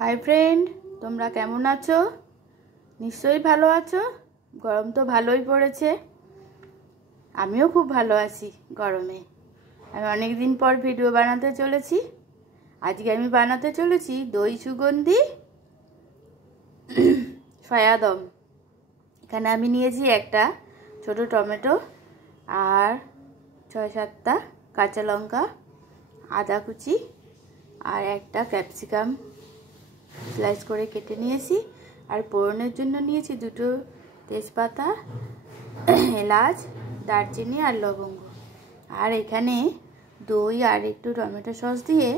Hi friend, তোমরা কেমন আছো? নিশ্চয়ই ভালো আছো। গরম তো ভালোই পড়েছে, আমিও খুব ভালো আছি গরমে। আমি অনেক দিন পর ভিডিও বানাতে চলেছি। আজকে আমি বানাতে চলেছি দই সুগন্ধি সয়াদম। এখানে আমি নিয়েছি একটা ছোট টমেটো আর 6-7টা কাঁচা লঙ্কা, আদা কুচি আর একটা ক্যাপসিকাম স্লাইস করে কেটে নিয়েছি। আর ফোড়নের জন্য নিয়েছি 2টো তেজপাতা, এলাচ, দারচিনি আর লবঙ্গ। আর এখানে দই আর একটু টমেটো সস দিয়ে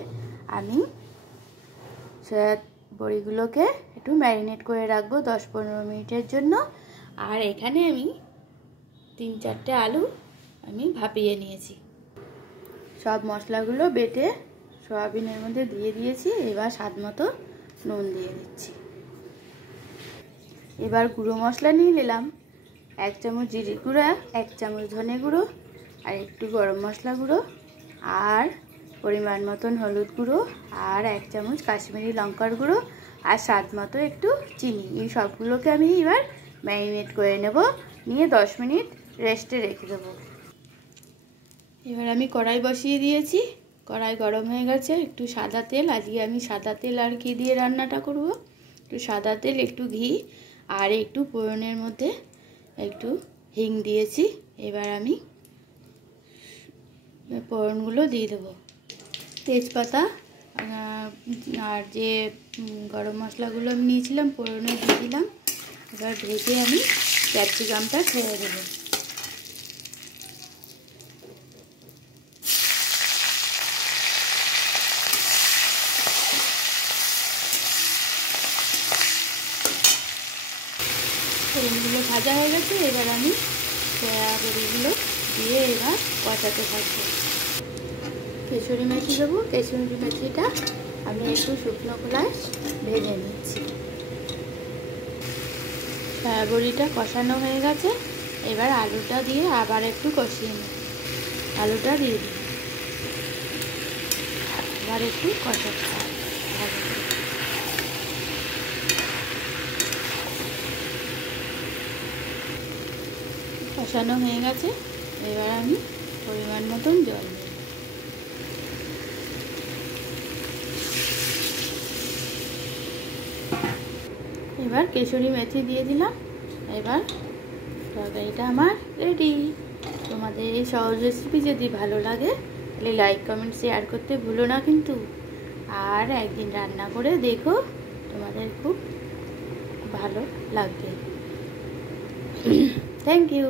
আমি সয়া বড়িগুলোকে একটু ম্যারিনেট করে রাখবো 10-15 মিনিটের জন্য। আর এখানে আমি 3-4টে আলু আমি ভাপিয়ে নিয়েছি। সব মশলাগুলো বেটে সয়াবিনের মধ্যে দিয়ে দিয়েছি। এবার স্বাদ মতো নুন দিয়ে দিচ্ছি। এবার গুঁড়ো মশলা নিয়ে নিলাম 1 চামচ জিরে গুঁড়া, 1 চামচ ধনে গুঁড়ো আর একটু গরম মশলা গুঁড়ো আর পরিমাণ মতন হলুদ গুঁড়ো আর 1 চামচ কাশ্মীরি লঙ্কার গুঁড়ো আর স্বাদ মতো একটু চিনি। এই সবগুলোকে আমি এবার ম্যারিনেট করে নেব, নিয়ে 10 মিনিট রেস্টে রেখে দেবো। এবার আমি কড়াই বসিয়ে দিয়েছি। কড়াই গরম হয়ে গেছে। একটু সাদা তেল, আজকে আমি সাদা তেল আর ঘি দিয়ে রান্নাটা করব। একটু সাদা তেল, একটু ঘি আর একটু ফোড়নের মধ্যে একটু হিং দিয়েছি। এবার আমি ফোড়নগুলো দিয়ে দেবো। তেজপাতা আর যে গরম মশলাগুলো আমি নিয়েছিলাম ফোড়নে দিয়ে দিলাম। এবার ভেজে আমি ক্যাপসিকামটা ছেড়ে দেবো। ফোড়নগুলো ভাজা হয়ে গেছে। এবার আমি সয়া বড়িগুলো দিয়ে এবার কষাতে থাকবো। কেশরি মেথি দেবো। কেশরি মেথিটা আমি একটু শুকনো খোলায় ভেজে নিচ্ছি। সয়া বড়িটা কষানো হয়ে গেছে। এবার আলুটা দিয়ে আবার একটু কষিয়ে নিই। আলুটা দিয়ে দিই, আবার একটু কষাতে হবে। কষানো হয়ে গেছে। এবার আমি পরিমাণ মতন জল দিই। এবার কেশরি মেথি দিয়ে দিলাম। এবার তরকারিটা আমার রেডি। তোমাদের এই সহজ রেসিপি যদি ভালো লাগে তাহলে লাইক, কমেন্ট, শেয়ার করতে ভুলো না কিন্তু। আর একদিন রান্না করে দেখো, তোমাদের খুব ভালো লাগবে। Thank you.